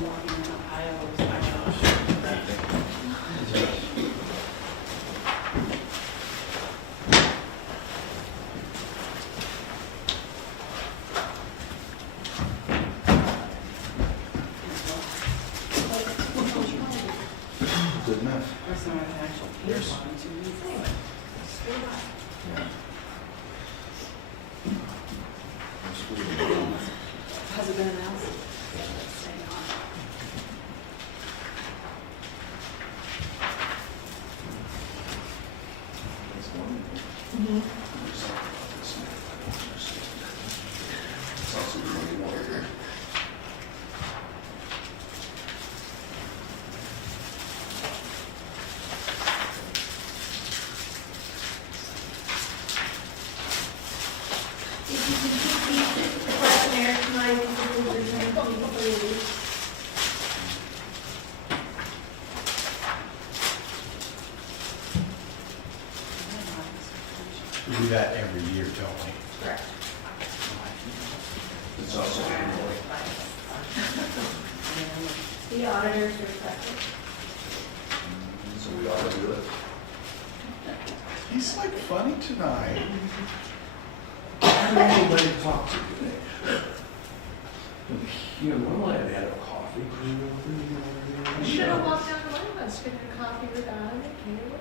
I'm walking in Ohio, oh my gosh. Good enough. First time I've actually paid one in 2 weeks. Yeah. Has it been announced? Mm-hmm. We do that every year, don't we? Correct. It's also annually. The auditors are separate. So we ought to do it. He's like funny tonight. I don't know anybody to talk to today. You know, normally I'd had a coffee. You should have walked down to my house, get your coffee with Adam and Kayla.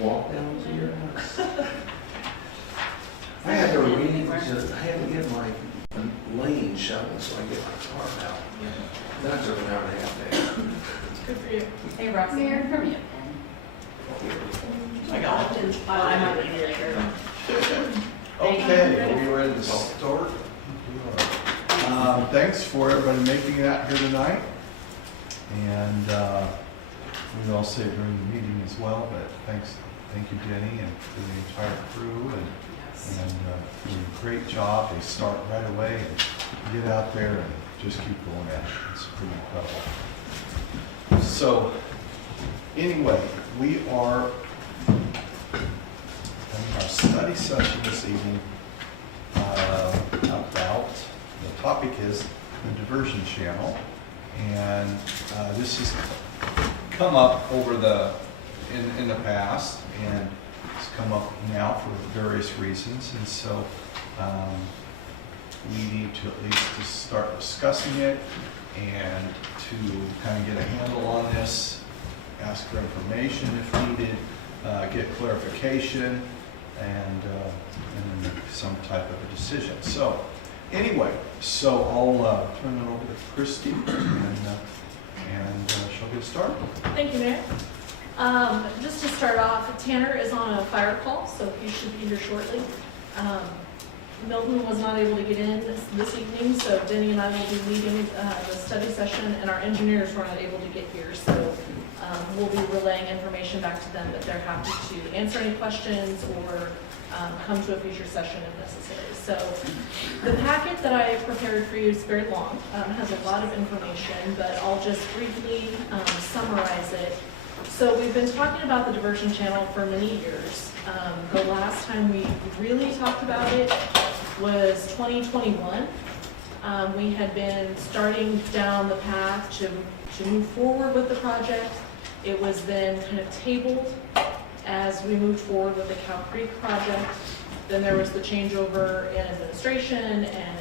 Walk down to your house. I had to I had to get my lane shoveled so I can get my car out. That took an hour and a half there. Good for you. Hey, Roxy. Mayor, from you. I got it. I might be later. Okay, are we ready to start? Thanks for everybody making it out here tonight. And we all say during the meeting as well, but thank you, Denny, and to the entire crew, and doing a great job. They start right away and get out there and just keep going at it. It's pretty incredible. So, anyway, we are having our study session this evening about, the topic is the diversion channel. And this has come up over in the past, and it's come up now for various reasons. And so we need to at least to start discussing it and to kind of get a handle on this, ask for information if needed, get clarification, and then make some type of a decision. So anyway, so I'll turn it over to Christy, and she'll get started. Thank you, Mayor. Just to start off, Tanner is on a fire call, so he should be here shortly. Milton was not able to get in this evening, so Denny and I will be leading the study session, and our engineers were not able to get here, so we'll be relaying information back to them, but they're happy to answer any questions or come to a future session if necessary. So the packet that I prepared for you is very long, has a lot of information, but I'll just briefly summarize it. So we've been talking about the diversion channel for many years. The last time we really talked about it was 2021. We had been starting down the path to move forward with the project. It was then kind of tabled as we moved forward with the Cow Creek project. Then there was the changeover in administration and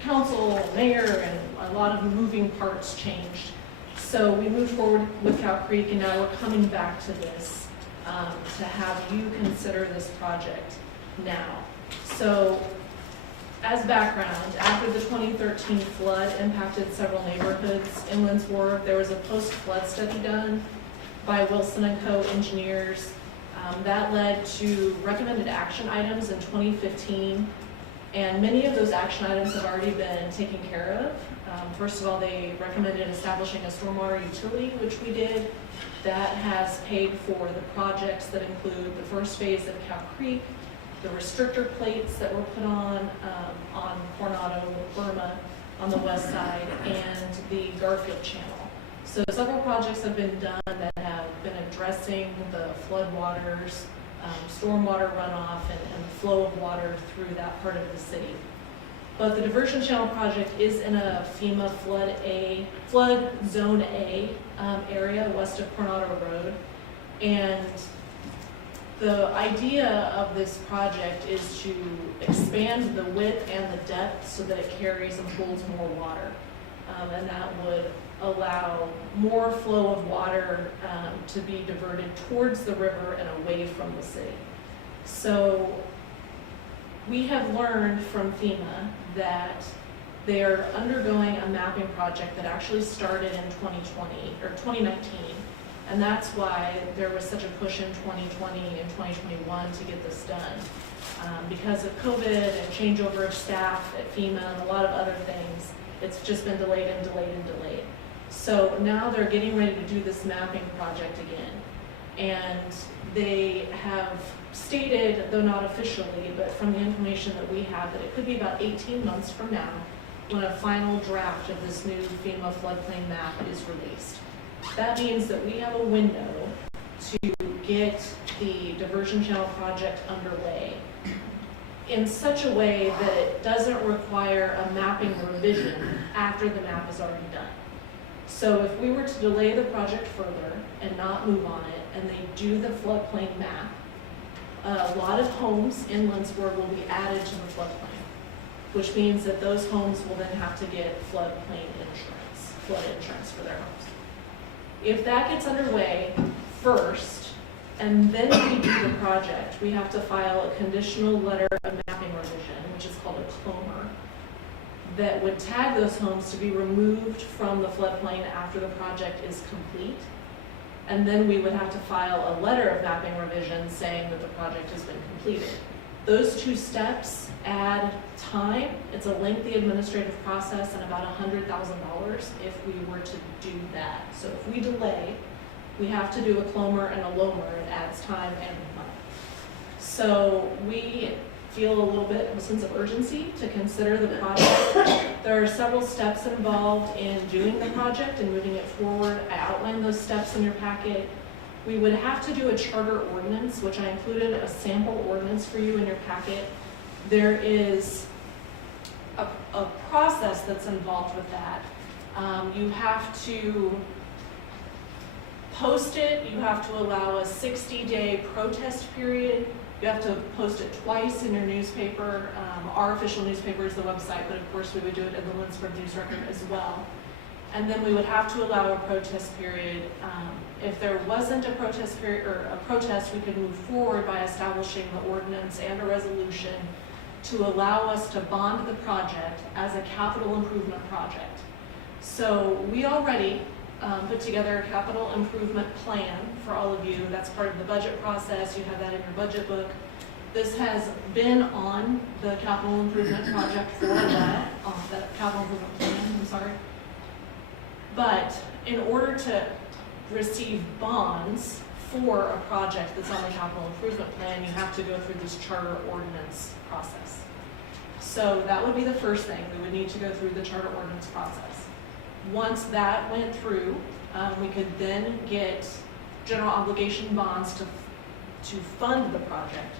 council and mayor, and a lot of moving parts changed. So we moved forward with Cow Creek, and now we're coming back to this to have you consider this project now. So as background, after the 2013 flood impacted several neighborhoods in Lindsborg, there was a post-flood study done by Wilson & Co. engineers. That led to recommended action items in 2015, and many of those action items have already been taken care of. First of all, they recommended establishing a stormwater utility, which we did. That has paid for the projects that include the first phase of Cow Creek, the restrictor plates that were put on Coronado, Burma on the west side, and the Garfield Channel. So several projects have been done that have been addressing the floodwaters, stormwater runoff, and the flow of water through that part of the city. But the diversion channel project is in a FEMA flood zone A area west of Coronado Road. And the idea of this project is to expand the width and the depth so that it carries and holds more water. And that would allow more flow of water to be diverted towards the river and away from the city. So we have learned from FEMA that they are undergoing a mapping project that actually started in 2020 or 2019. And that's why there was such a push in 2020 and 2021 to get this done. Because of COVID and changeover of staff at FEMA and a lot of other things, it's just been delayed and delayed and delayed. So now they're getting ready to do this mapping project again. And they have stated, though not officially, but from the information that we have, that it could be about 18 months from now when a final draft of this new FEMA floodplain map is released. That means that we have a window to get the diversion channel project underway in such a way that it doesn't require a mapping revision after the map is already done. So if we were to delay the project further and not move on it, and they do the floodplain map, a lot of homes in Lindsborg will be added to the floodplain, which means that those homes will then have to get flood insurance for their homes. If that gets underway first, and then we do the project, we have to file a conditional letter of mapping revision, which is called a CLOMR, that would tag those homes to be removed from the floodplain after the project is complete. And then we would have to file a letter of mapping revision saying that the project has been completed. Those two steps add time. It's a lengthy administrative process and about $100,000 if we were to do that. So if we delay, we have to do a CLOMR and a LOMR. It adds time and money. So we feel a little bit of a sense of urgency to consider the project. There are several steps involved in doing the project and moving it forward. I outlined those steps in your packet. We would have to do a charter ordinance, which I included a sample ordinance for you in your packet. There is a process that's involved with that. You have to post it. You have to allow a 60-day protest period. You have to post it twice in your newspaper. Our official newspaper is the website, but of course we would do it in the Lindsborg News Record as well. And then we would have to allow a protest period. If there wasn't a protest period or a protest, we could move forward by establishing the ordinance and a resolution to allow us to bond the project as a capital improvement project. So we already put together a capital improvement plan for all of you. That's part of the budget process. You have that in your budget book. This has been on the capital improvement project for a while, the capital improvement plan, I'm sorry. But in order to receive bonds for a project that's on the capital improvement plan, you have to go through this charter ordinance process. So that would be the first thing. We would need to go through the charter ordinance process. Once that went through, we could then get general obligation bonds to fund the project,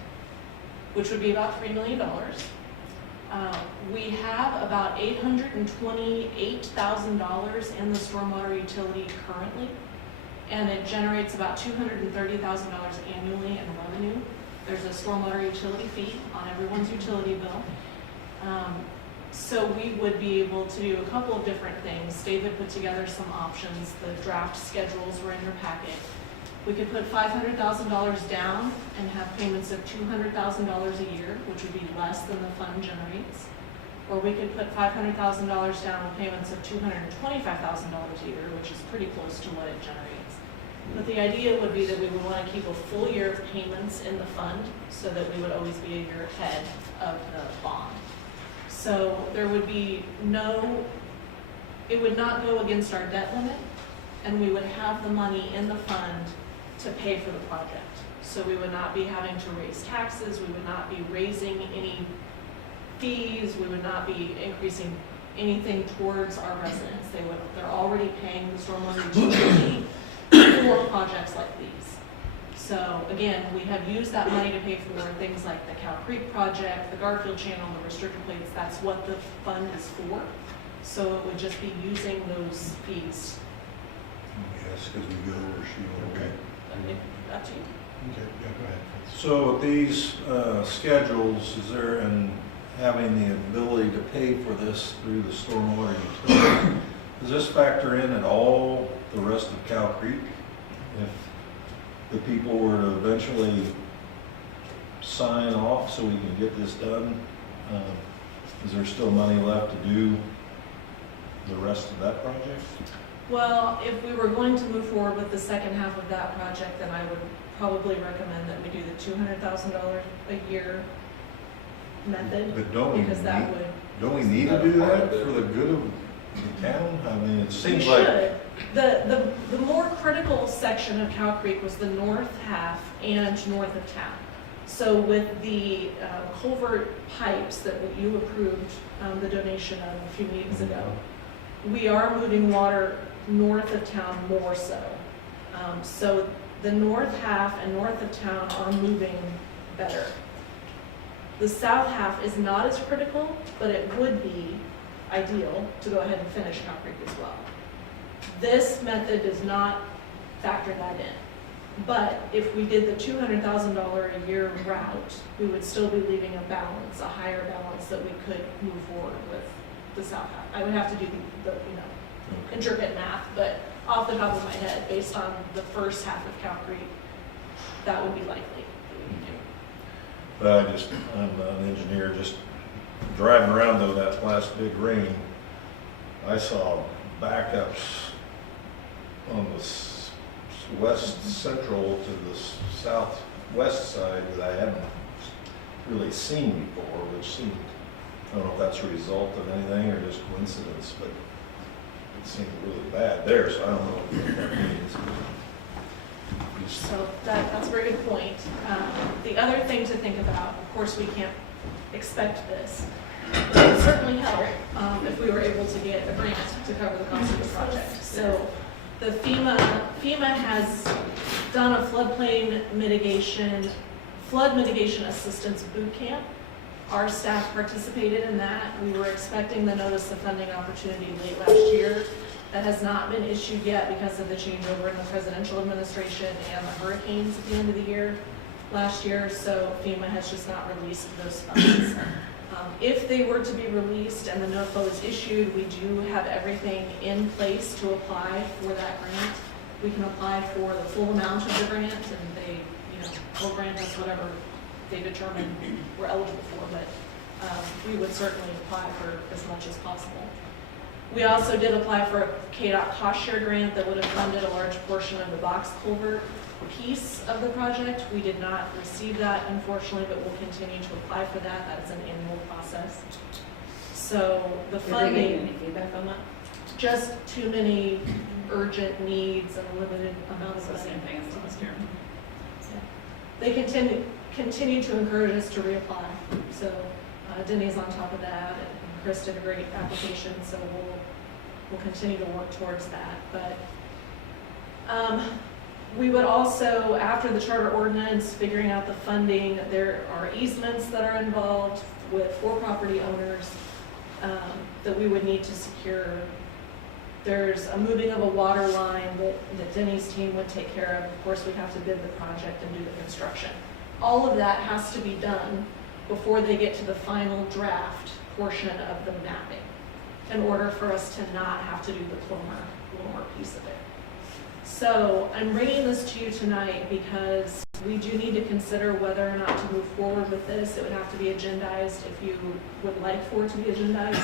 which would be about $3 million. We have about $828,000 in the stormwater utility currently, and it generates about $230,000 annually in revenue. There's a stormwater utility fee on everyone's utility bill. So we would be able to do a couple of different things. David put together some options. The draft schedules were in your packet. We could put $500,000 down and have payments of $200,000 a year, which would be less than the fund generates. Or we could put $500,000 down with payments of $225,000 a year, which is pretty close to what it generates. But the idea would be that we would want to keep a full year of payments in the fund so that we would always be a year ahead of the bond. So there would be it would not go against our debt limit, and we would have the money in the fund to pay for the project. So we would not be having to raise taxes, we would not be raising any fees, we would not be increasing anything towards our residents. They're already paying the stormwater utility for projects like these. So again, we have used that money to pay for things like the Cow Creek project, the Garfield channel, the restrictor plates. That's what the fund is for. So it would just be using those fees. Yes, because we go over, she will. Okay. Up to you. Okay, yeah, go ahead. So with these schedules, is there, and having the ability to pay for this through the stormwater utility, does this factor in at all the rest of Cow Creek? If the people were to eventually sign off so we can get this done, is there still money left to do the rest of that project? Well, if we were going to move forward with the second half of that project, then I would probably recommend that we do the $200,000 a year method. But don't we Because that need, would, don't we need to do that for the good of the town? I mean, it we seems like. should. The more critical section of Cow Creek was the north half and north of town. So with the culvert pipes that you approved the donation of a few meetings ago, we are moving water north of town more so. So the north half and north of town are moving better. The south half is not as critical, but it would be ideal to go ahead and finish Cow Creek as well. This method does not factor that in. But if we did the $200,000 a year route, we would still be leaving a balance, a higher balance that we could move forward with the south half. I would have to do the intricate math, but off the top of my head, based on the first half of Cow Creek, that would be likely that we could do. But I'm an engineer, just driving around though that last big rain, I saw backups on the west central to the southwest side that I haven't really seen before, which seemed, I don't know if that's a result of anything or just coincidence, but it seemed really bad there, so I don't know what that means. So that's a very good point. The other thing to think about, of course, we can't expect this. It would certainly help if we were able to get a grant to cover the cost of the project. So the FEMA has done a flood mitigation assistance boot camp. Our staff participated in that. We were expecting the notice of funding opportunity late last year. That has not been issued yet because of the changeover in the presidential administration and the hurricanes at the end of the year last year. So FEMA has just not released those funds. If they were to be released and the NOFO is issued, we do have everything in place to apply for that grant. We can apply for the full amount of the grant, and they, will grant us whatever they determine we're eligible for, but we would certainly apply for as much as possible. We also did apply for a KDOT cost share grant that would have funded a large portion of the box culvert piece of the project. We did not receive that, unfortunately, but we'll continue to apply for that. That's an annual process. So the funding, Any feedback on that? just too many urgent needs and a limited amount It's of the money. same thing as last year. They continue to encourage us to reapply. So Denny's on top of that, and Chris did a great application, so we'll continue to work towards that. But we would also, after the charter ordinance, figuring out the funding, there are easements that are involved for property owners that we would need to secure. There's a moving of a water line that Denny's team would take care of. Of course, we have to bid the project and do the construction. All of that has to be done before they get to the final draft portion of the mapping in order for us to not have to do the Clomar piece of it. So I'm bringing this to you tonight because we do need to consider whether or not to move forward with this. It would have to be agendized if you would like for it to be agendized,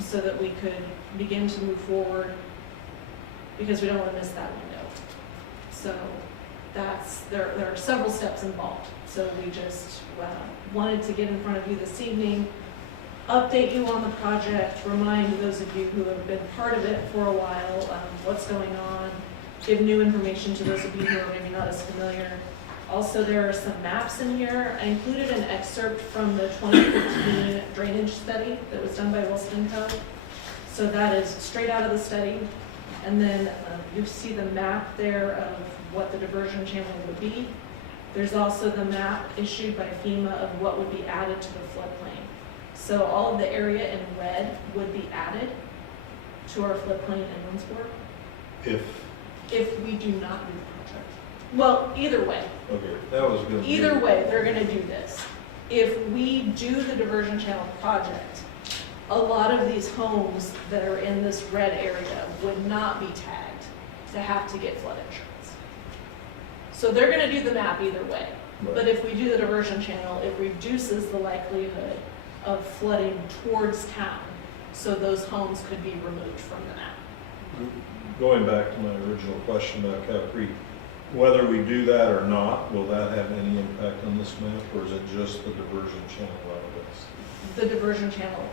so that we could begin to move forward, because we don't want to miss that window. So there are several steps involved. So we just wanted to get in front of you this evening, update you on the project, remind those of you who have been part of it for a while what's going on, give new information to those of you who are maybe not as familiar. Also, there are some maps in here. I included an excerpt from the 2015 drainage study that was done by Wilson & Co. So that is straight out of the study. And then you see the map there of what the diversion channel would be. There's also the map issued by FEMA of what would be added to the floodplain. So all of the area in red would be added to our floodplain in Lindsborg if we do not do the project. Well, either way, Okay, that was gonna be. either way, they're gonna do this. If we do the diversion channel project, a lot of these homes that are in this red area would not be tagged to have to get flood insurance. So they're gonna do the map either way. Right. But if we do the diversion channel, it reduces the likelihood of flooding towards town. So those homes could be removed from the map. Going back to my original question about Cow Creek, whether we do that or not, will that have any impact on this map, or is it just the diversion channel out of this? The diversion channel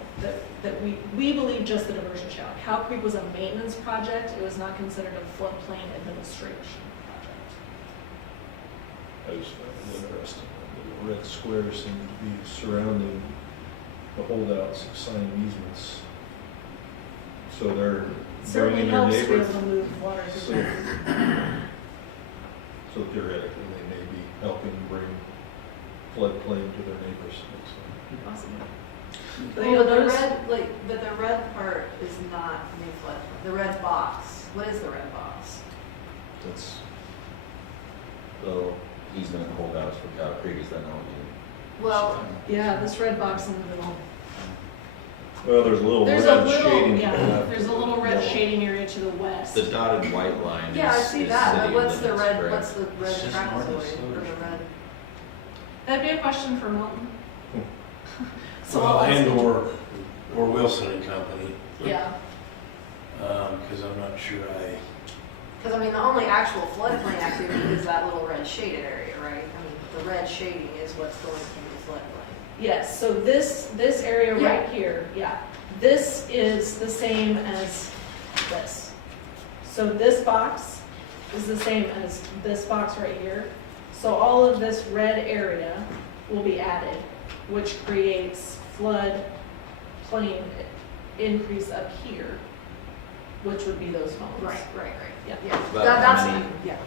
that we believe just the diversion channel. Cow Creek was a maintenance project. It was not considered a floodplain administration project. I just found it interesting. The red squares seem to be surrounding the holdouts of signing easements. So they're Certainly bringing their helps to be able neighbors. to move water So through there. so theoretically, they may be helping bring floodplain to their neighbors. Possibly. But Well, you'll the notice, red, but the red part is not new flood. The red box, what is the red box? That's, easement holdouts for Cow Creek, is that not what you? Well, yeah, this red box in the middle. Well, there's a little There's a red little, shading. yeah, left. there's a little red shading area to the west. The dotted white line is. yeah, I see is that, city but what's the limits, red, correct? what's the red It's just trapezoid north of or the Soder's. red? That'd be a question for Milton. So Well, I'll ask and him. or Wilson and Company, Yeah, because I'm not sure Because I mean, the only actual floodplain activity is that little red shaded area, right? I mean, the red shading is what's going into the floodplain. yes, so this area Yeah. right here, yeah. This is the same as this. So this box is the same as this box right here. So all of this red area will be added, which creates flood plain increase up here, which would be those homes. Right. Yeah. Yeah, About that's, how many? yeah.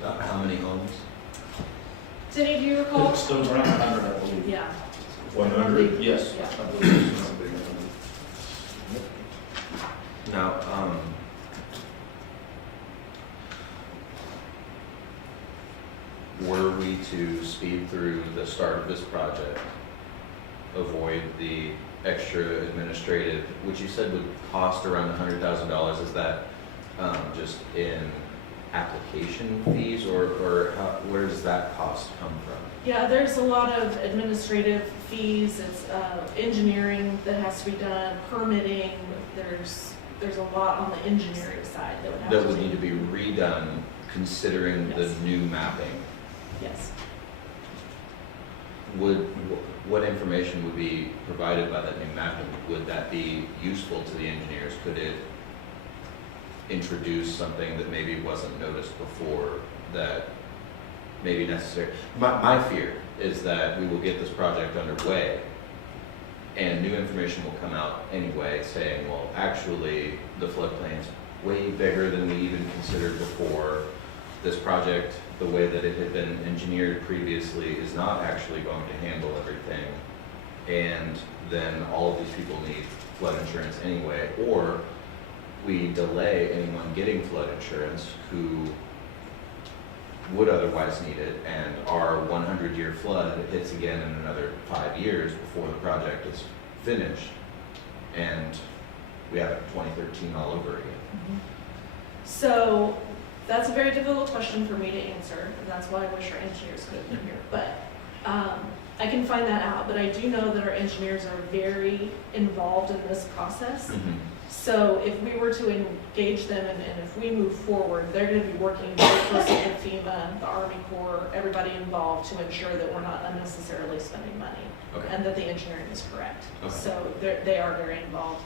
About how many homes? Denny, do you recall? Still around 100, I believe. Yeah. 100? Yes. Yeah. Now, were we to speed through the start of this project, avoid the extra administrative, which you said would cost around $100,000, is that just in application fees, or how, where does that cost come from? Yeah, there's a lot of administrative fees, it's engineering that has to be done, permitting, there's a lot on the engineering side that would have to That would need to be redone considering the Yes. new mapping. Yes. What information would be provided by that new mapping? Would that be useful to the engineers? Could it introduce something that maybe wasn't noticed before that may be necessary? My fear is that we will get this project underway and new information will come out anyway saying, well, actually, the floodplain's way bigger than we even considered before. This project, the way that it had been engineered previously, is not actually going to handle everything. And then all of these people need flood insurance anyway, or we delay anyone getting flood insurance who would otherwise need it, and our 100-year flood hits again in another 5 years before the project is finished, and we have 2013 all over again. So that's a very difficult question for me to answer, and that's why I wish our engineers could have been here. But I can find that out, but I do know that our engineers are very involved in this process. So if we were to engage them and if we move forward, they're going to be working very closely with FEMA, the Army Corps, everybody involved to ensure that we're not unnecessarily spending money Okay. and that the engineering is correct. Okay. So they are very involved.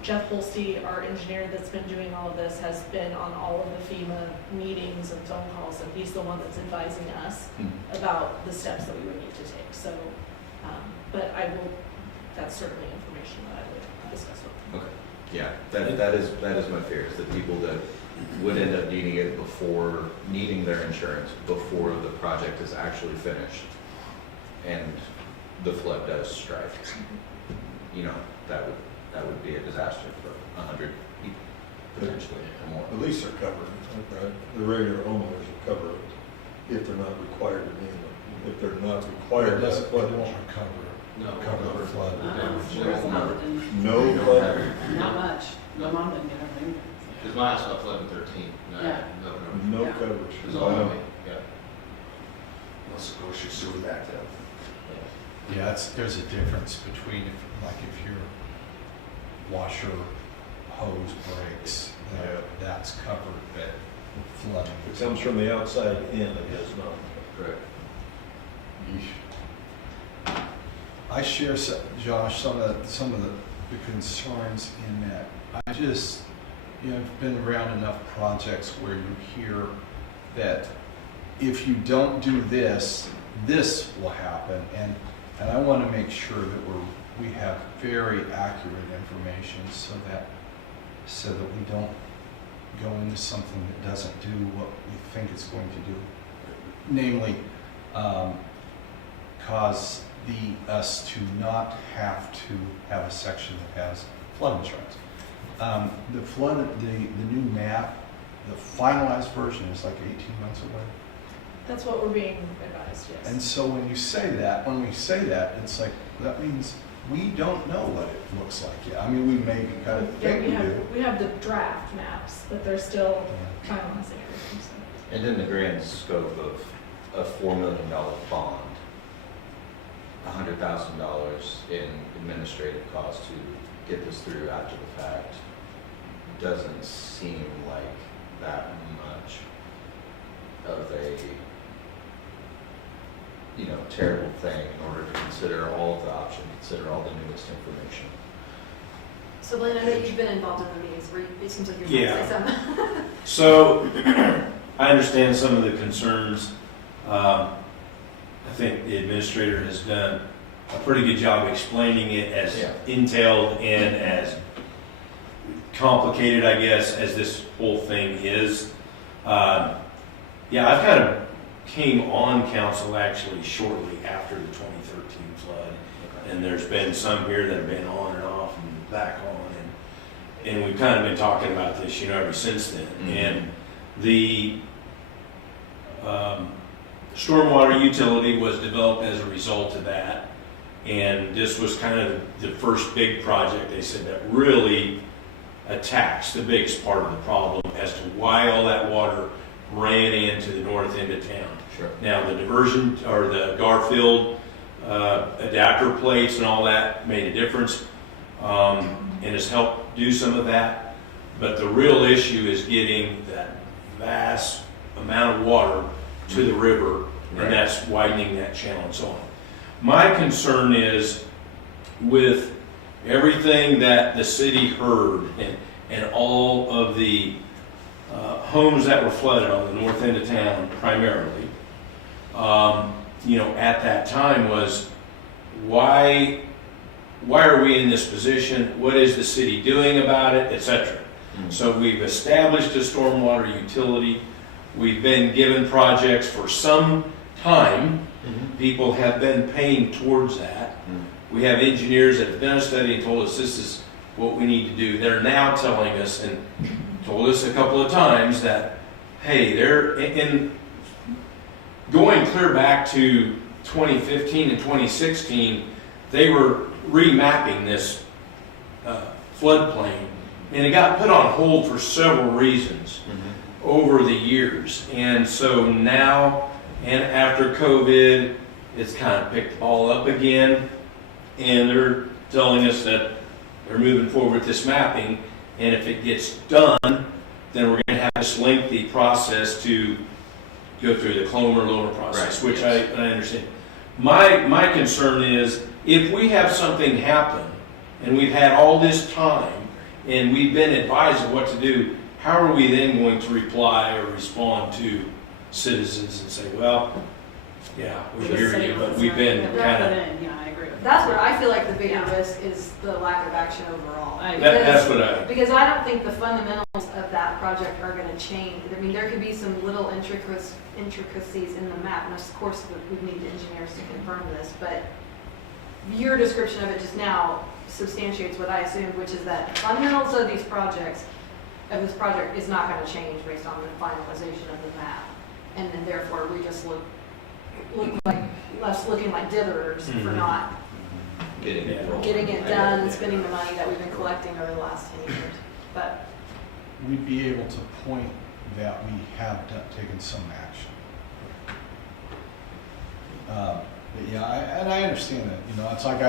Jeff Holste, our engineer that's been doing all of this, has been on all of the FEMA meetings and phone calls, and he's the one that's advising us about the steps that we would need to take. So, but that's certainly information that I would discuss with them. Okay. Yeah, that is my fear, is that people that would end up needing it needing their insurance before the project is actually finished and the flood does strike. You know, that would be a disaster for 100 people, potentially, or more. At least they're covered, right? The regular homeowners are covered if they're not required to be in the, if they're not required It to doesn't, it flood. won't recover, No. cover the flood. No flood. Not much. My mom didn't get everything. Because my house got flooded in 13. Yeah. No Yeah. coverage. It was all on me, yeah. Let's go, she sewer backed up. Yeah, there's a difference between if your washer hose breaks, that's covered, but flooding. If it comes from the outside in, it is not. Correct. I share, Josh, some of the concerns in that I've been around enough projects where you hear that if you don't do this, this will happen, and I want to make sure that we have very accurate information so that we don't go into something that doesn't do what we think it's going to do. Namely, cause us to not have to have a section that has flood insurance. The new map, the finalized version is like 18 months away. That's what we're being advised, yes. And so when we say that, it's like, that means we don't know what it looks like yet. I mean, we maybe kind of Yeah, think we do. we have the draft maps, but they're still finalizing everything, so. And in the grand scope of a $4 million bond, $100,000 in administrative costs to get this through after the fact doesn't seem like that much of a, terrible thing in order to consider all of the options, consider all the newest information. So Lynn, I know you've been involved in the meetings, it seems like you're going to say something. So, I understand some of the concerns. I think the administrator has done a pretty good job explaining it as entailed and as complicated, I guess, as this whole thing is. I've kind of came on council actually shortly after the 2013 flood, and there's been some here that have been on and off and back on, and we've kind of been talking about this, ever since then. Mm-hmm. And the stormwater utility was developed as a result of that, and this was kind of the first big project, they said, that really attacks the biggest part of the problem as to why all that water ran into the north end of town. Sure. Now, the diversion, or the Garfield adapter plates and all that made a difference, and has helped do some of that. But the real issue is getting that vast amount of water to the river, Right. and that's widening that channel and so on. My concern is with everything that the city heard and all of the homes that were flooded on the north end of town primarily, at that time was, why are we in this position? What is the city doing about it, etc. Mm-hmm. So we've established a stormwater utility. We've been given projects for some time. Mm-hmm. People have been paying towards that. We have engineers that have done a study and told us this is what we need to do. They're now telling us, and told us a couple of times, that, hey, they're in going clear back to 2015 and 2016, they were remapping this floodplain, and it got put on hold for several reasons over the years. And so now, and after COVID, it's kind of picked the ball up again, and they're telling us that they're moving forward with this mapping, and if it gets done, then we're going to have this lengthy process to go through the Clomer-Loner process, Right, which yes. I understand. My concern is, if we have something happen, and we've had all this time, and we've been advised of what to do, how are we then going to reply or respond to citizens and say, well, Yeah, we Just hear say you, but what's we've been right. kind Put of, in, yeah, I agree with that. That's where I feel like the bigger Yeah. risk is the lack of action overall. I- that's what I, Because I don't think the fundamentals of that project are gonna change. I mean, there could be some little intricacies in the map, and of course, we need engineers to confirm this, but your description of it just now substantiates what I assumed, which is that the fundamentals of this project is not gonna change based on the finalization of the map. And then therefore, we just look like, us looking like ditherers for Mhm. not Getting it rolling. getting it done and spending the money that we've been collecting over the last 10 years. But We'd be able to point that we have taken some action. But yeah, and I understand that, you know, it's like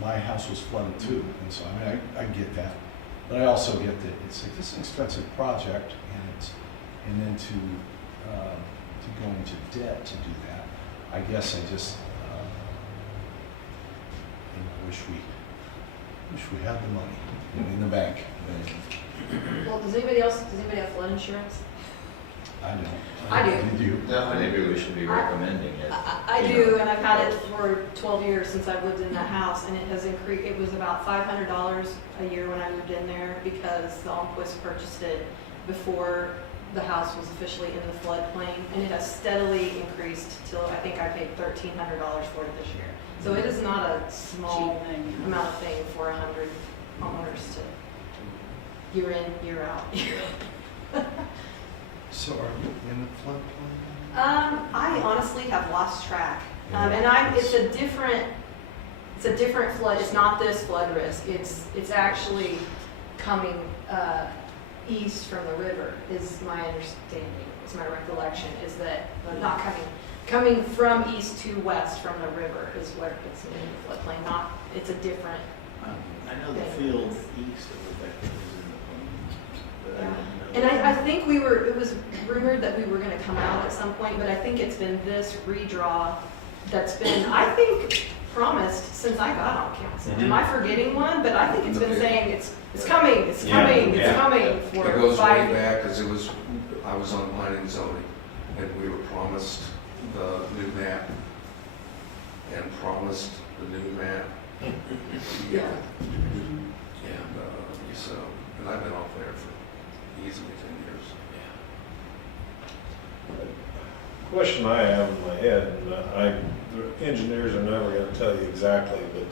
my house was flooded too, and so, I mean, I get that. But I also get that it's like, this is an expensive project, and then to go into debt to do that, I guess I just, you know, wish we had the money in the bank. well, does anybody have flood insurance? I don't. I do. You do? Maybe we should be recommending it. I do, and I've had it for 12 years since I've lived in that house, and it has increased. It was about $500 a year when I moved in there because the Almquist purchased it before the house was officially in the floodplain, and it has steadily increased till I think I paid $1,300 for it this year. So it is not a small Cheap thing. amount of thing for 100 homeowners to year in, year out. So are you in the floodplain? I honestly have lost track. Yeah. And it's a different flood. It's not this flood risk. It's actually coming east from the river is my understanding. It's my recollection is that not coming from east to west from the river is where it's in the floodplain. Not it's a different. I know the field east of the Vector is in the plain, but I don't know. And I think it was rumored that we were going to come out at some point, but I think it's been this redraw that's been, I think, promised since I got on council. Am I forgetting one? But I think it's been saying it's coming, it's Yeah, coming, it's yeah. coming It for goes way 5 years. back, because I was on planning and zoning, and we were promised the new map, and promised the new map. Yeah. And, so, and I've been off there for easily 10 years. Question I have in my head, and the engineers are never gonna tell you exactly, but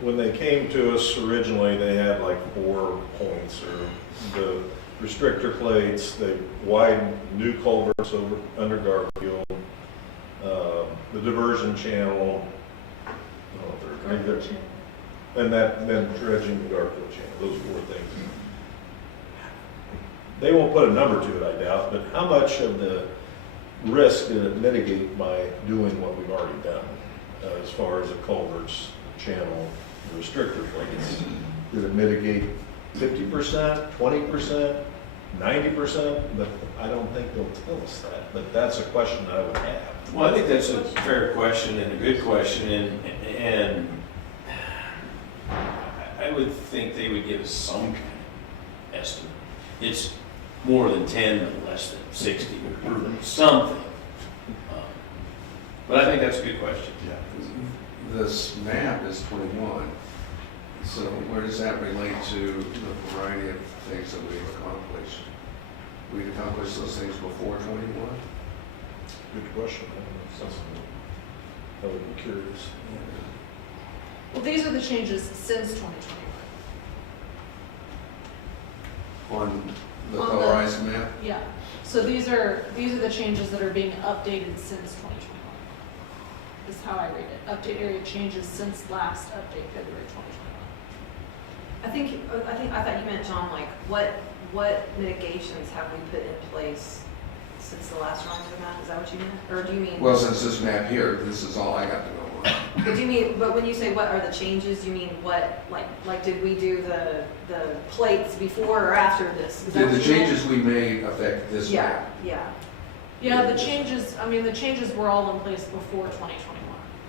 when they came to us originally, they had like 4 points, or the restrictor plates, they widened new culverts over, under Garfield, the diversion channel, and then dredging the Garfield channel, those 4 things. They won't put a number to it, I doubt, but how much of the risk did it mitigate by doing what we've already done, as far as the culverts, channel, the restrictor plates? Did it mitigate 50%, 20%, 90%? But I don't think they'll tell us that, but that's a question I would have. well, I think that's a fair question and a good question, and I would think they would give us some kind of estimate. It's more than 10 and less than 60 or something. But I think that's a good question. Yeah. This map is 21, so where does that relate to the variety of things that we've accomplished? We've accomplished those things before 21? Good question. I would be curious. Well, these are the changes since 2021. On the On the- colorized map? Yeah, so these are the changes that are being updated since 2021. Is how I read it. Update area changes since last update, February 2021. I thought you meant, John, like what mitigations have we put in place since the last round of the map? Is that what you meant? Or do you mean? Well, since this map here, this is all I got to go on. But do you mean, but when you say what are the changes, do you mean what, like did we do the plates before or after this? Is that Did what the you meant? changes we made affect this Yeah, map? yeah. Yeah, the changes were all in place before 2021.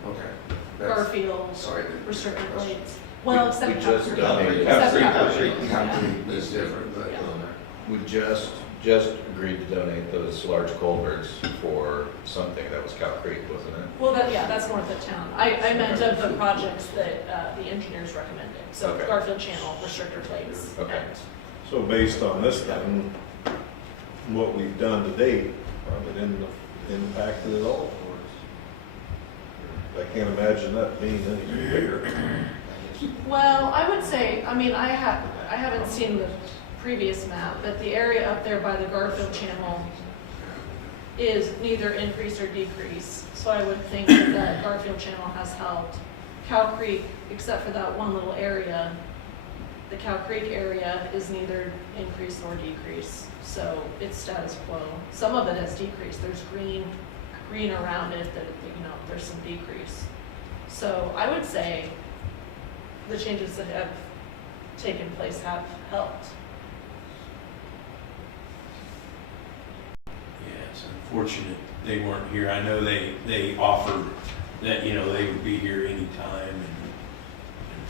Okay. That's- Garfield, Sorry. I didn't- restricted plates. Well, except we just concrete. got Except concrete. concrete. Concrete is different, but Yeah. We just just agreed to donate those large culverts for something that was Cow Creek, wasn't it? Well, that's north of town. I meant of the projects that the engineers recommended. So Okay. Garfield Channel, restrictor plates. Okay. and- So based on this then, what we've done to date, probably didn't impact it at all for us. I can't imagine that being any bigger. Well, I would say, I mean, I haven't seen the previous map, but the area up there by the Garfield Channel is neither increase or decrease. So I would think that Garfield Channel has helped. Cow Creek, except for that one little area, the Cow Creek area is neither increase nor decrease. So it's status quo. Some of it has decreased. There's green around it that, there's some decrease. So I would say the changes that have taken place have helped. Yeah, it's unfortunate they weren't here. I know they offered that, they would be here anytime, and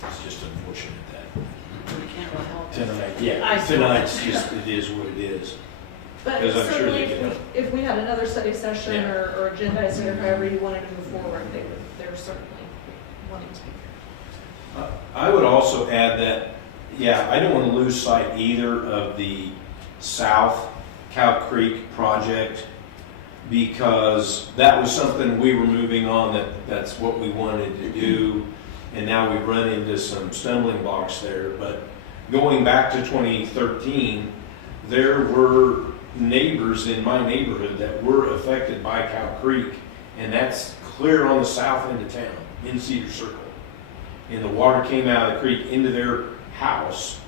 it's just unfortunate that We can't really help it. tonight's just, it is what it is. But Because I'm sure certainly, they can if we had another study session Yeah. or agendize it, or however you wanted to move forward, they're certainly wanting to be here. I would also add that, I don't want to lose sight either of the South Cow Creek project, because that was something we were moving on, that's what we wanted to do, and now we've run into some stumbling blocks there. But going back to 2013, there were neighbors in my neighborhood that were affected by Cow Creek, and that's clear on the south end of town, in Cedar Circle. And the water came out of the creek into their house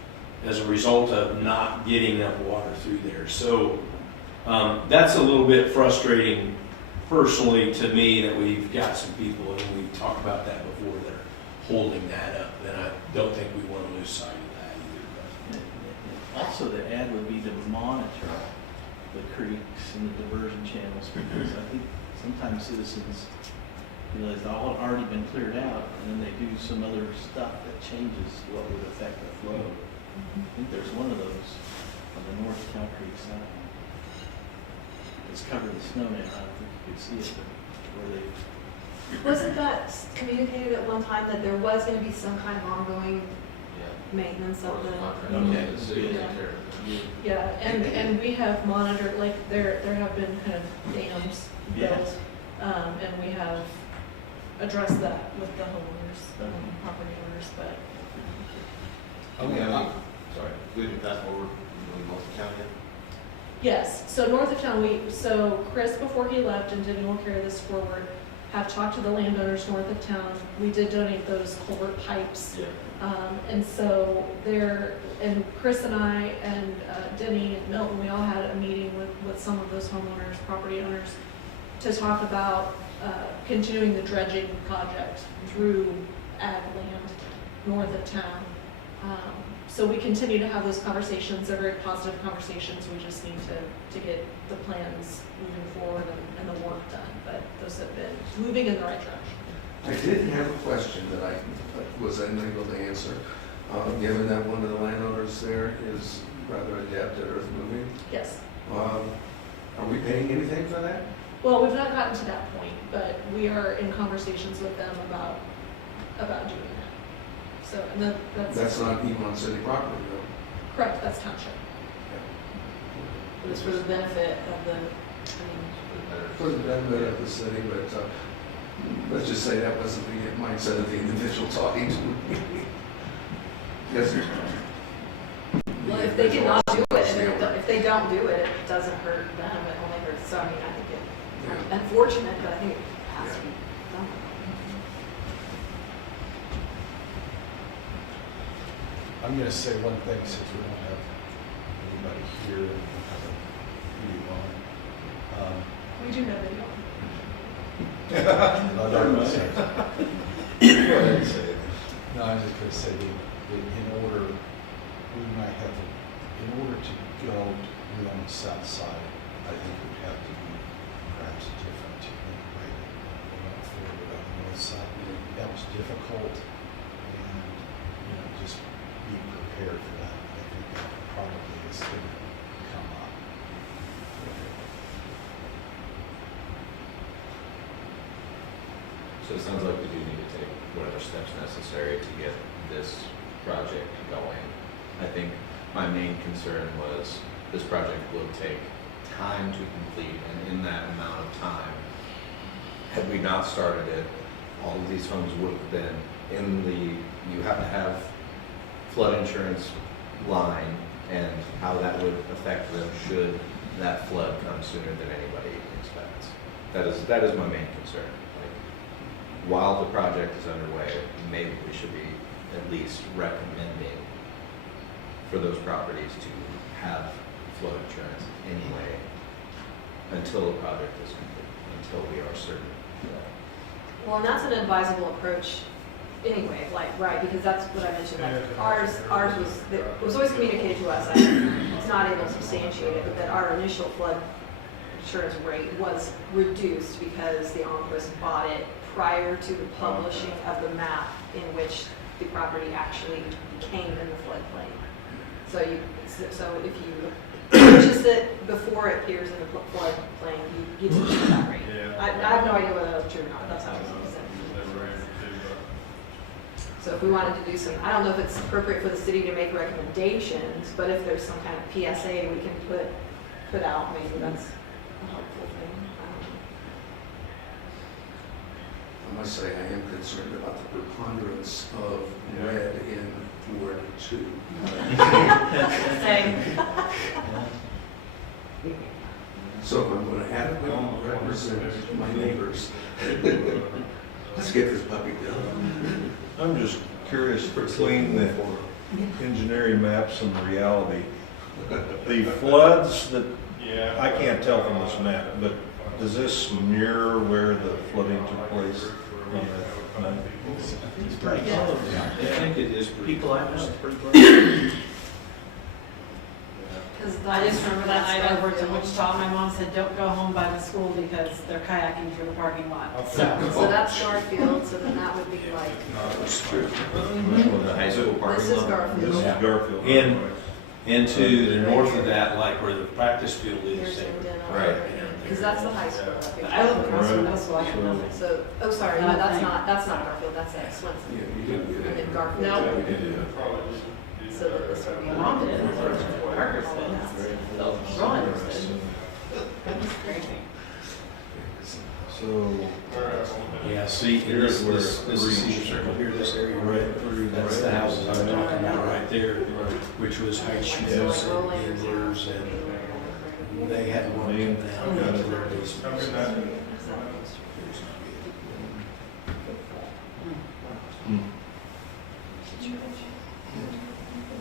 as a result of not getting enough water through there. So that's a little bit frustrating personally to me, that we've got some people, and we've talked about that before, that are holding that up. And I don't think we want to lose sight of that either. Also, the ad would be to monitor the creeks and the diversion channels, because I think sometimes citizens, it's all already been cleared out, and then they do some other stuff that changes what would affect the flow. I think there's one of those on the North Cow Creek side. It's covered in snow now, I don't think you could see it, but where they, Wasn't that communicated at one time that there was gonna be some kind of ongoing maintenance of the? Okay, the city will take care of it. Yeah, and we have monitored, like, there have been kind of dams Yeah. built, and we have addressed that with the homeowners, property owners, but Sorry, we can fast forward, multi-county. yes, so north of town, so Chris, before he left, and Denny will carry this forward, have talked to the landowners north of town. We did donate those culvert pipes. Yeah. And so and Chris and I and Denny and Milton, we all had a meeting with some of those homeowners, property owners, to talk about continuing the dredging project through ag land north of town. So we continue to have those conversations. They're very positive conversations. We just need to get the plans moving forward and the work done. But those have been moving in the right direction. I did have a question that I was unable to answer. Given that one of the landowners there is rather adept at earth moving, Yes. are we paying anything for that? Well, we've not gotten to that point, but we are in conversations with them about doing that. So, and That's not even on city property though. correct, that's township. It was for the benefit of the, For the benefit of the city, but let's just say that wasn't the mindset of the individual talking to me. Yes, sir. Well, if they cannot do it, and if they don't do it, it doesn't hurt them, it only hurts, so I think Yeah. unfortunate, but I think it has to be done. I'm gonna say one thing, since we don't have anybody here and we have a video on. We do have video. No, I was just gonna say that in order to go on the south side, I think it would have to be perhaps different to integrate it going forward on the north side. That was difficult, and, just be prepared for that. I think that probably is going to come up. So it sounds like we do need to take whatever steps necessary to get this project going. I think my main concern was this project will take time to complete, and in that amount of time, had we not started it, all of these homes would have been in the, you have to have flood insurance line, and how that would affect them should that flood come sooner than anybody expects. That is my main concern. Like, while the project is underway, maybe we should be at least recommending for those properties to have flood insurance anyway, until the project is complete, until we are certain. Well, and that's an advisable approach anyway, like, right, because that's what I mentioned, like, ours was, it was always communicated to us, it's not able to substantiate it, but that our initial flood insurance rate was reduced because the Omnibus bought it prior to the publishing of the map in which the property actually became in the floodplain. So if you purchase it before it appears in the floodplain, you get to keep that rate. I have no idea whether that's true or not, that's how it's said. So if we wanted to do some, I don't know if it's appropriate for the city to make recommendations, but if there's some kind of PSA we can put out, maybe that's a helpful thing. I must say, I am concerned about the preponderance of red in Ward 2. Same. So I'm going to adequately represent my neighbors. Let's get this puppy done. I'm just curious between the engineering maps and the reality. The floods that, I can't tell from this map, but does this mirror where the flooding took place on that night? It's pretty close. I think it is pretty People I know, close. it's pretty close. I just remember that night I worked in Wichita, my mom said, don't go home by the school because they're kayaking through the parking lot. So that's Garfield, so then that would be like, That's true. The high school parking this is lot. Garfield. This is Garfield. And to the north of that, like where the practice field Here's is there. Indiana. Right. Because that's the high school. up here. But I live across from middle school, I have nothing. So, oh, sorry, no, that's not Garfield, that's Swenson. Yeah, you didn't do And that. then Garfield. No. We did it. So then this would be. My mom did. Parker said. Ron understood. That was crazy. So, Yeah, see, this is Cedar Circle here, this area right through, that's the houses I'm talking about right there, which was Height Shoes and Endlers, and they had one come down out of their basement.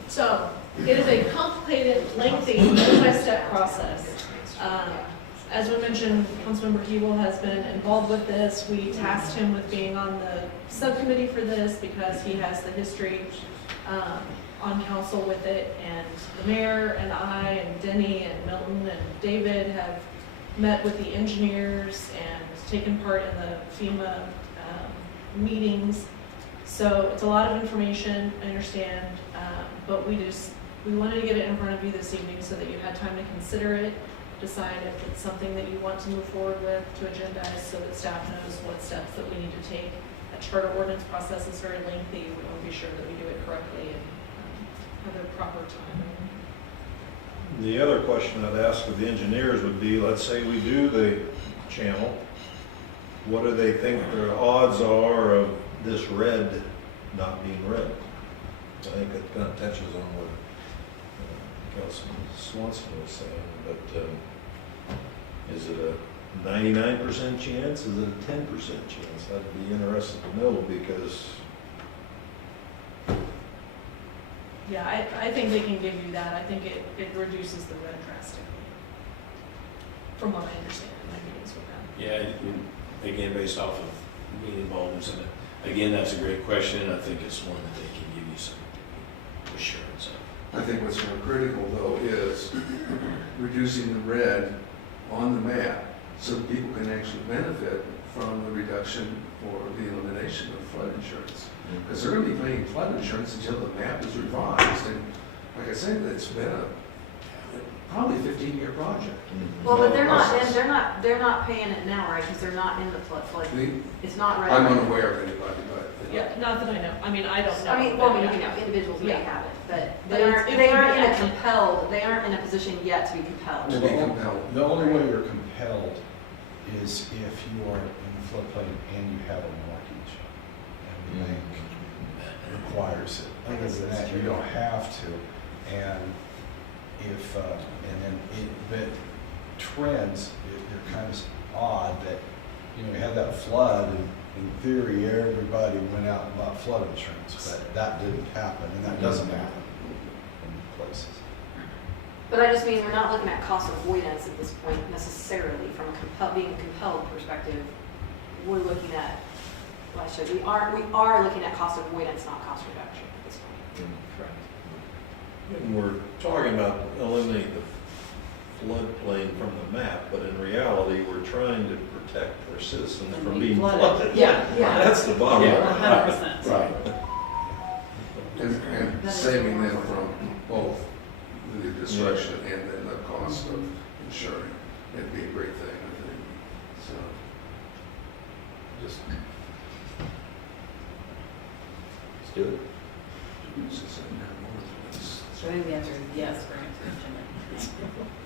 So, it is a complicated, lengthy, multi-step process. As we mentioned, Councilmember Hebel has been involved with this. We tasked him with being on the subcommittee for this because he has the history on council with it. And the mayor and I and Denny and Milton and David have met with the engineers and taken part in the FEMA meetings. So it's a lot of information, I understand, but we wanted to get it in front of you this evening so that you had time to consider it, decide if it's something that you want to move forward with, to agendize so that staff knows what steps that we need to take. A charter ordinance process is very lengthy. We want to be sure that we do it correctly and have the proper time. the other question I'd ask of the engineers would be, let's say we do the channel, what do they think the odds are of this red not being red? I think that kind of touches on what Councilman Swanson was saying, but is it a 99% chance? Is it a 10% chance? I'd be interested to know because Yeah, I think they can give you that. I think it reduces the red drastically, from what I understand in my meetings with them. Yeah, again, based off of being involved in some, again, that's a great question. I think it's one that they can give you some assurance of. I think what's more critical, though, is reducing the red on the map so that people can actually benefit from the reduction or the elimination of flood insurance. Because they're going to be paying flood insurance until the map is revised. And like I said, it's been probably a 15-year your project. Well, but they're not paying it now, right, because they're not in the flood, it's not right. I'm unaware of anybody, but. Yeah, not that I know. I mean, I don't know. I mean, but well, yeah. you know, individuals may Yeah. have it, but But they it's- aren't, it they would aren't be in a active. compelled, they aren't in a position yet to be compelled. To be compelled. The only way you're compelled is if you are in the floodplain and you have a mortgage, and the bank requires it. Other than that, you don't have to. And if, and then, but trends, they're kind of odd that, you know, we had that flood, and in theory, everybody went out and bought flood insurance, but that didn't happen, and that doesn't happen in places. But I just mean, we're not looking at cost avoidance at this point necessarily from a being a compelled perspective. We're looking at, well, I showed, we are looking at cost avoidance, not cost reduction at this point. Correct. And we're talking about eliminating the floodplain from the map, but in reality, we're trying to protect our citizens from From being being flooded. flooded. Yeah. That's the bottom Yeah, line. 100%. Right. And That is saving them wonderful. from both the destruction and then the cost of insuring. It'd be a great thing, I think. So, just, Let's do it. it's just like, no more of this. So maybe the answer is yes for answering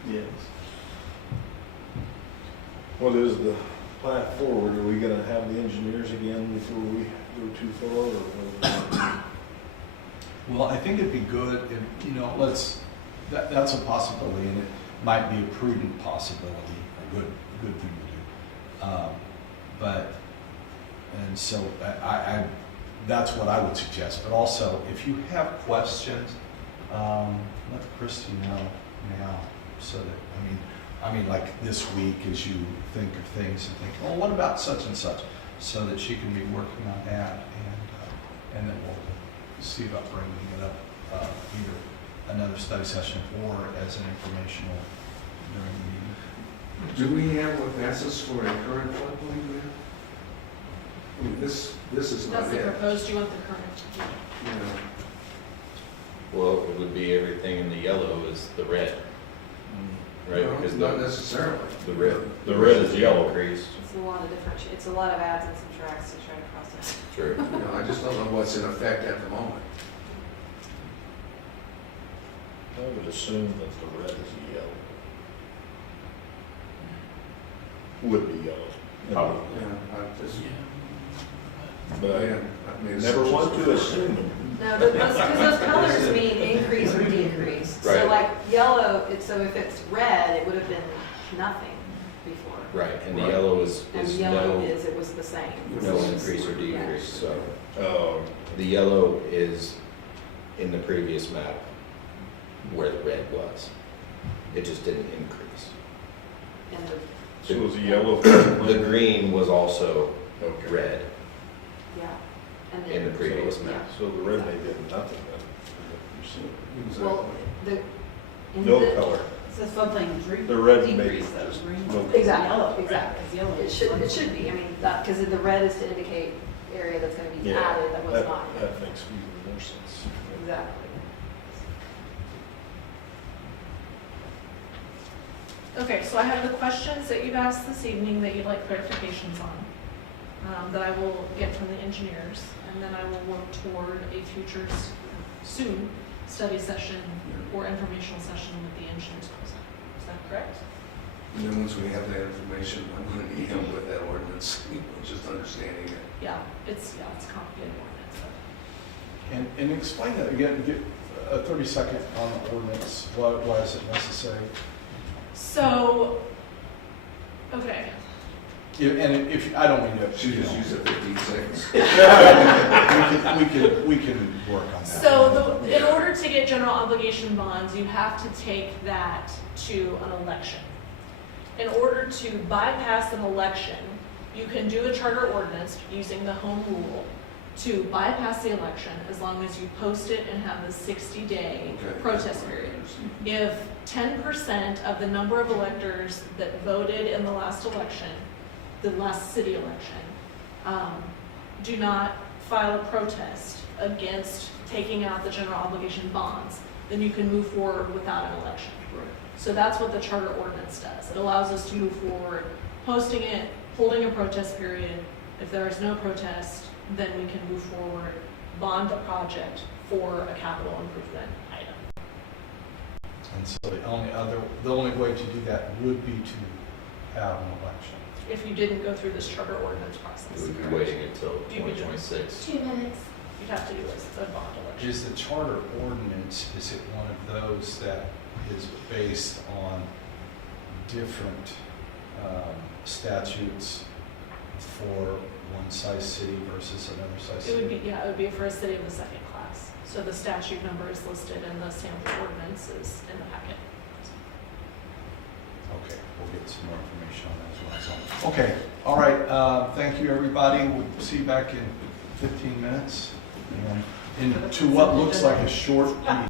Jimmy. Yes. What is the path forward? Are we gonna have the engineers again before we go too far, or what? Well, I think it'd be good if, you know, that's a possibility, and it might be a prudent possibility, a good thing to do. And so that's what I would suggest, but also, if you have questions, let Christy know now, so that, I mean, like this week, as you think of things and think, oh, what about such and such, so that she can be working on that, and then we'll see about bringing it up, either another study session or as an informational during the meeting. Do we have what passes for a current floodplain map? I mean, this is not That's the it, proposed, you want the current. you know. Well, it would be everything in the yellow is the red, right? No, Because not the necessarily. the red is the yellow crease. It's a lot of different, it's a lot of adds and subtracts to try to process. True. You know, I just don't know what's in effect at the moment. I would assume that the red is yellow. Would be yellow. Oh. Yeah, I just, But I I mean, never want to assume. No, because those colors mean increase or decrease. So Right. like yellow, so if it's red, it would have been nothing before. Right, and the Right. yellow is And yellow no, is, it was the same. no increase or decrease, so. Oh, The yellow is in the previous map where the red was. It just didn't increase. And the, so it was a yellow. The green was also Okay. red yeah. And then. in the previous Yeah. map. So the red may be nothing then. Well, the. in No the- color. It's a floodplain decrease. The red may be Decrease though. just Green. no. Exactly, Yellow, exactly. Because yellow It is should floodplain. be, I mean, that, because the red is to indicate area that's gonna be Yeah, added that was not. That makes even more sense. Exactly. Okay, so I have the questions that you've asked this evening that you'd like clarifications on, that I will get from the engineers, and then I will work toward a future, soon, study session or informational session with the engineers present. Is that correct? And then once we have that information, I'm going to need help with that ordinance, just understanding it. Yeah, it's complicated ordinance, but. And explain that again, get a 30-second on the ordinance, why is it necessary? So, okay, And if, I don't mean to. She just used it 15 seconds. We can work on that. so in order to get general obligation bonds, you have to take that to an election. In order to bypass an election, you can do a charter ordinance using the home rule to bypass the election as long as you post it and have the 60-day Okay. protest period. If 10% of the number of electors that voted in the last election, the last city election, do not file a protest against taking out the general obligation bonds, then you can move forward without an election. Right. So that's what the charter ordinance does. It allows us to move forward, posting it, holding a protest period. If there is no protest, then we can move forward, bond the project for a capital improvement item. And so the only way to do that would be to have an election. If you didn't go through this charter ordinance We process. would be waiting until You'd be doing- 2026. You'd have to do a bond election. Is the charter ordinance, is it one of those that is based on different statutes for one size city versus another size It would city? be, yeah, it would be for a city of the second class. So the statute number is listed and the sample ordinance is in the packet. Okay, we'll get some more information on that as well. So, okay, all right, thank you, everybody. We'll see you back in 15 minutes. And into what looks like a short meeting.